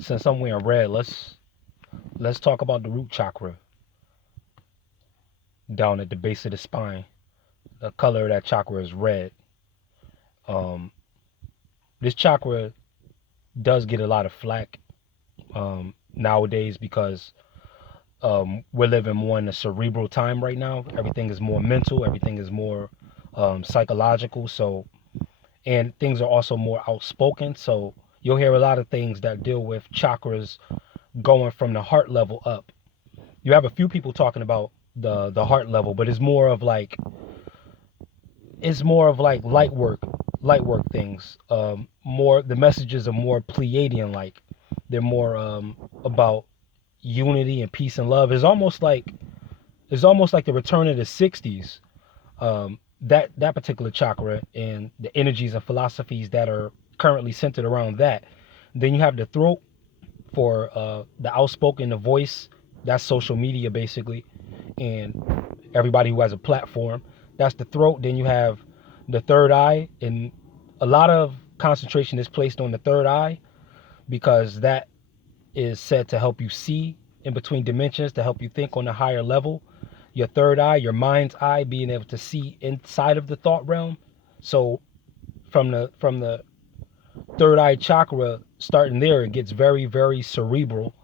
Since I'm wearing red, let's talk about the root chakra down at the base of the spine. The color of that chakra is red. Um, this chakra does get a lot of flack nowadays because we're living more in a cerebral time right now. Everything is more mental. Everything is more psychological. So, and things are also more outspoken. So you'll hear a lot of things that deal with chakras going from the heart level up. You have a few people talking about the heart level, but it's more of like light work things. More the messages are more Pleiadian like. They're more about unity and peace and love. It's almost like the return of the '60s. That particular chakra and the energies and philosophies that are currently centered around that. Then you have the throat for the outspoken, the voice. That's social media basically, and everybody who has a platform. That's the throat. Then you have the third eye, and a lot of concentration is placed on the third eye because that is said to help you see in between dimensions, to help you think on a higher level. Your third eye, your mind's eye, being able to see inside of the thought realm. So from the third eye chakra, starting there, it gets very, very cerebral.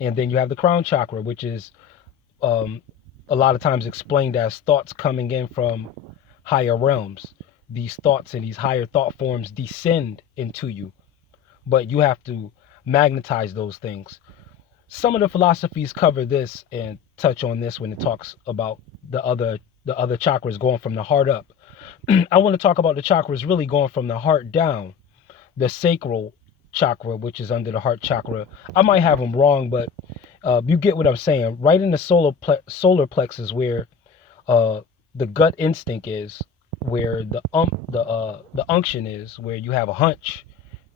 And then you have the crown chakra, which is um, a lot of times explained as thoughts coming in from higher realms. These thoughts and these higher thought forms descend into you, but you have to magnetize those things. Some of the philosophies cover this and touch on this when it talks about the other chakras going from the heart up. I want to talk about the chakras really going from the heart down. The sacral chakra, which is under the heart chakra. I might have them wrong, but you get what I'm saying. Right in the solar plexus, where the gut instinct is, where the unction is, where you have a hunch,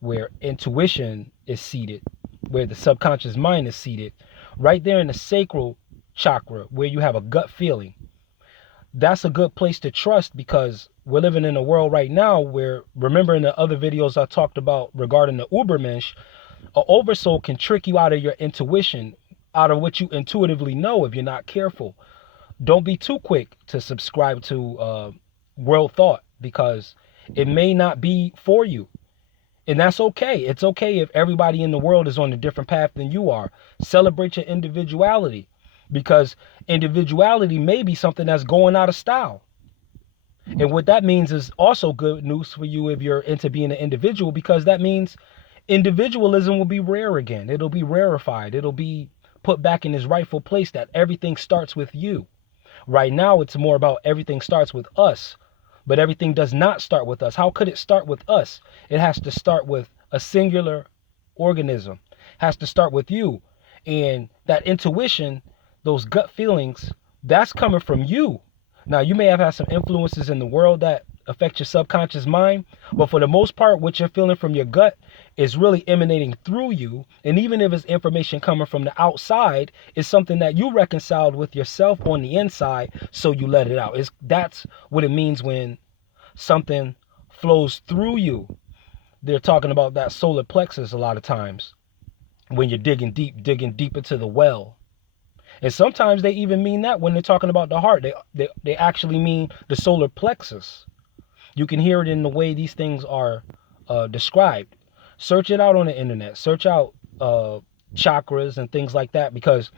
where intuition is seated, where the subconscious mind is seated. Right there in the sacral chakra, where you have a gut feeling. That's a good place to trust because we're living in a world right now where, remember in the other videos I talked about regarding the Ubermensch, an oversoul can trick you out of your intuition, out of what you intuitively know if you're not careful. Don't be too quick to subscribe to world thought because it may not be for you. And that's okay. It's okay if everybody in the world is on a different path than you are. Celebrate your individuality because individuality may be something that's going out of style. And what that means is also good news for you if you're into being an individual, because that means individualism will be rare again. It'll be rarefied. It'll be put back in its rightful place that everything starts with you. Right now, it's more about everything starts with us, but everything does not start with us. How could it start with us? It has to start with a singular organism. It has to start with you. And that intuition, those gut feelings, that's coming from you. Now, you may have had some influences in the world that affect your subconscious mind, but for the most part, what you're feeling from your gut is really emanating through you. And even if it's information coming from the outside, it's something that you reconciled with yourself on the inside, so you let it out. That's what it means when something flows through you. They're talking about that solar plexus a lot of times when you're digging deep into the well. And sometimes they even mean that when they're talking about the heart. They actually mean the solar plexus. You can hear it in the way these things are described. Search it out on the internet. Search out chakras and things like that, because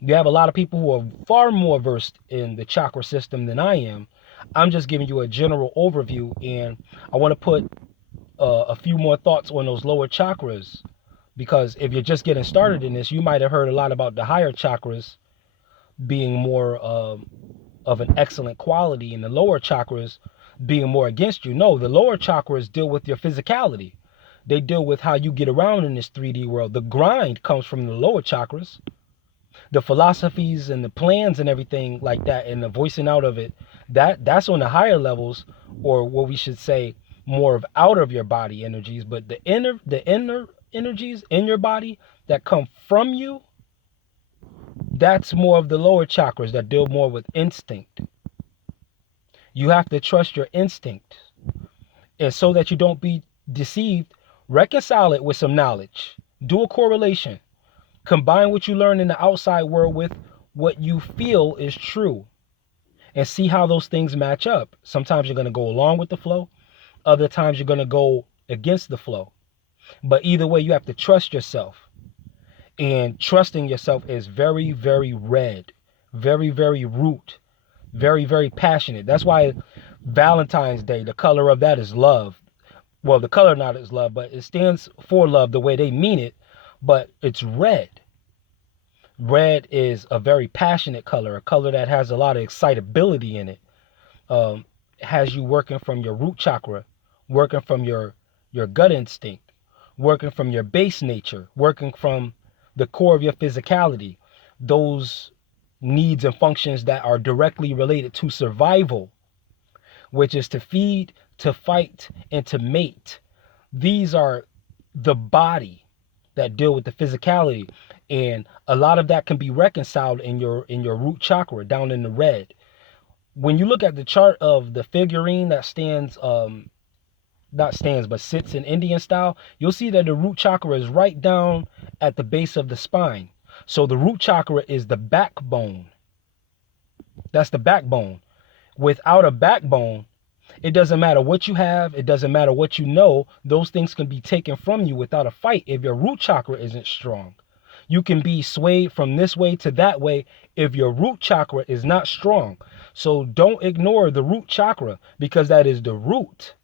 you have a lot of people who are far more versed in the chakra system than I am. I'm just giving you a general overview, and I want to put a few more thoughts on those lower chakras, because if you're just getting started in this, you might have heard a lot about the higher chakras being more of an excellent quality and the lower chakras being more against you. No, the lower chakras deal with your physicality. They deal with how you get around in this 3D world. The grind comes from the lower chakras. The philosophies and the plans and everything like that, and the voicing out of it, that's on the higher levels, or what we should say, more of out of your body energies. But the inner energies in your body that come from you, that's more of the lower chakras that deal more with instinct. You have to trust your instinct. And so that you don't be deceived, reconcile it with some knowledge. Do a correlation. Combine what you learn in the outside world with what you feel is true and see how those things match up. Sometimes you're going to go along with the flow. Other times you're going to go against the flow. But either way, you have to trust yourself. And trusting yourself is very, very red, very, very root, very, very passionate. That's why Valentine's Day, the color of that is love. Well, the color not is love, but it stands for love the way they mean it, but it's red. Red is a very passionate color, a color that has a lot of excitability in it. Has you working from your root chakra, working from your gut instinct, working from your base nature, working from the core of your physicality, those needs and functions that are directly related to survival, which is to feed, to fight, and to mate. These are the body that deal with the physicality, and a lot of that can be reconciled in your root chakra down in the red. When you look at the chart of the figurine that stands not stands but sits in Indian style, you'll see that the root chakra is right down at the base of the spine. So the root chakra is the backbone. That's the backbone. Without a backbone, it doesn't matter what you have, it doesn't matter what you know, those things can be taken from you without a fight if your root chakra isn't strong. You can be swayed from this way to that way if your root chakra is not strong. So don't ignore the root chakra, because that is the root.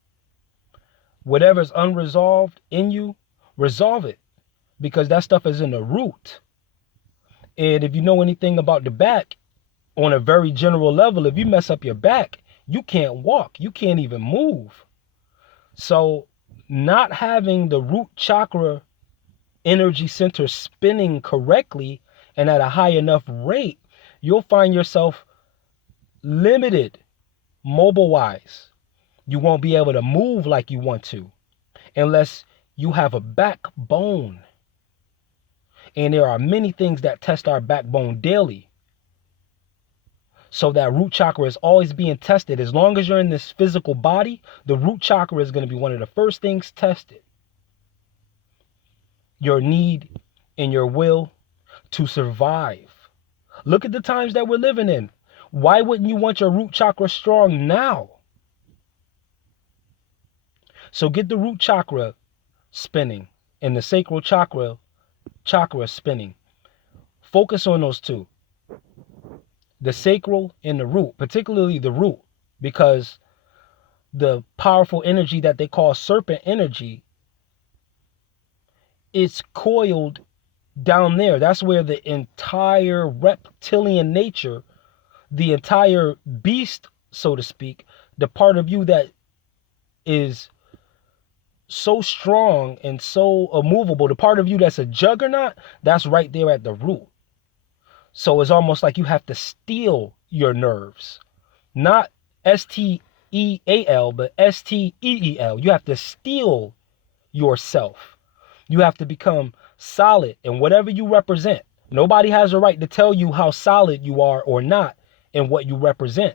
Whatever's unresolved in you, resolve it, because that stuff is in the root. And if you know anything about the back, on a very general level, if you mess up your back, you can't walk, you can't even move. So not having the root chakra energy center spinning correctly and at a high enough rate, you'll find yourself limited mobile wise. You won't be able to move like you want to unless you have a backbone. And there are many things that test our backbone daily. So that root chakra is always being tested. As long as you're in this physical body, the root chakra is going to be one of the first things tested. Your need and your will to survive. Look at the times that we're living in. Why wouldn't you want your root chakra strong now? So get the root chakra spinning and the sacral chakra spinning. Focus on those two. The sacral and the root, particularly the root, because the powerful energy that they call serpent energy is coiled down there. That's where the entire reptilian nature, the entire beast, so to speak, the part of you that is so strong and so immovable, the part of you that's a juggernaut, that's right there at the root. So it's almost like you have to steel your nerves. Not S-T-E-A-L, but S-T-E-E-L. You have to steel yourself. You have to become solid in whatever you represent. Nobody has a right to tell you how solid you are or not in what you represent.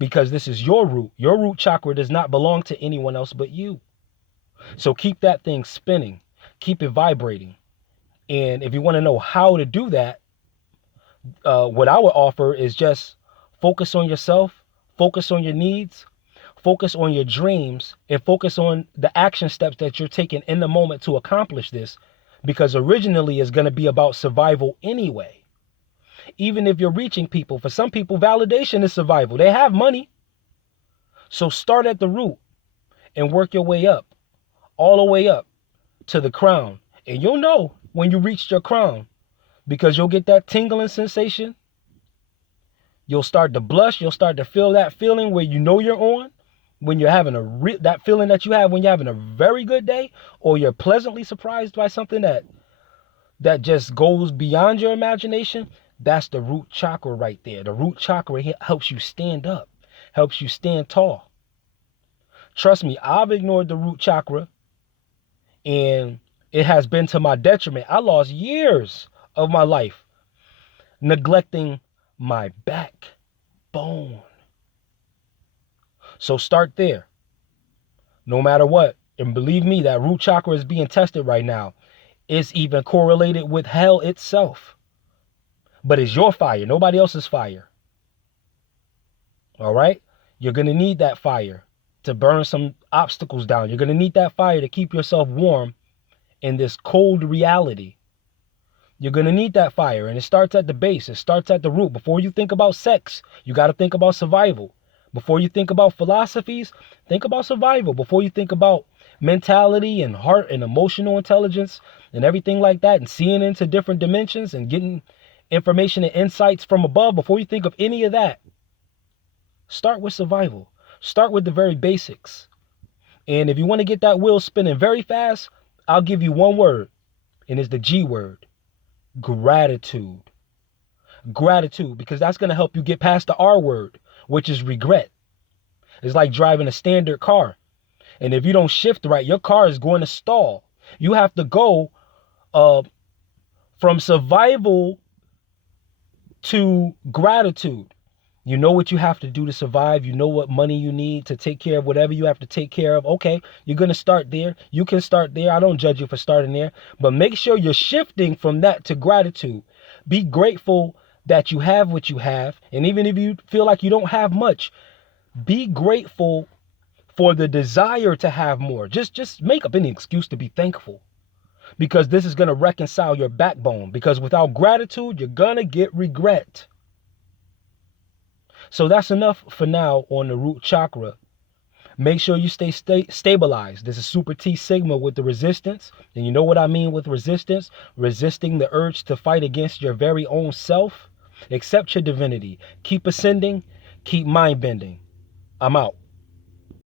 Because this is your root. Your root chakra does not belong to anyone else but you. So keep that thing spinning. Keep it vibrating. And if you want to know how to do that, what I would offer is just focus on yourself, focus on your needs, focus on your dreams, and focus on the action steps that you're taking in the moment to accomplish this. Because originally it's going to be about survival anyway. Even if you're reaching people, for some people, validation is survival. They have money. So start at the root and work your way up, all the way up to the crown. And you'll know when you reached your crown, because you'll get that tingling sensation. You'll start to blush. You'll start to feel that feeling where you know you're on, when you're having that feeling that you have when you're having a very good day, or you're pleasantly surprised by something that just goes beyond your imagination. That's the root chakra right there. The root chakra helps you stand up, helps you stand tall. Trust me, I've ignored the root chakra, and it has been to my detriment. I lost years of my life neglecting my backbone. So start there, no matter what. And believe me, that root chakra is being tested right now. It's even correlated with hell itself. But it's your fire, nobody else's fire. All right? You're going to need that fire to burn some obstacles down. You're going to need that fire to keep yourself warm in this cold reality. You're going to need that fire, and it starts at the base. It starts at the root. Before you think about sex, you got to think about survival. Before you think about philosophies, think about survival. Before you think about mentality and heart and emotional intelligence and everything like that, and seeing into different dimensions and getting information and insights from above, before you think of any of that, start with survival. Start with the very basics. And if you want to get that wheel spinning very fast, I'll give you one word, and it's the G word: gratitude. Gratitude, because that's going to help you get past the R word, which is regret. It's like driving a standard car. And if you don't shift right, your car is going to stall. You have to go from survival to gratitude. You know what you have to do to survive. You know what money you need to take care of whatever you have to take care of. Okay, you're going to start there. You can start there. I don't judge you for starting there. But make sure you're shifting from that to gratitude. Be grateful that you have what you have. And even if you feel like you don't have much, be grateful for the desire to have more. Just make up any excuse to be thankful. Because this is going to reconcile your backbone. Because without gratitude, you're going to get regret. So that's enough for now on the root chakra. Make sure you stay stabilized. This is super T sigma with the resistance. And you know what I mean with resistance? Resisting the urge to fight against your very own self. Accept your divinity. Keep ascending. Keep mind bending. I'm out.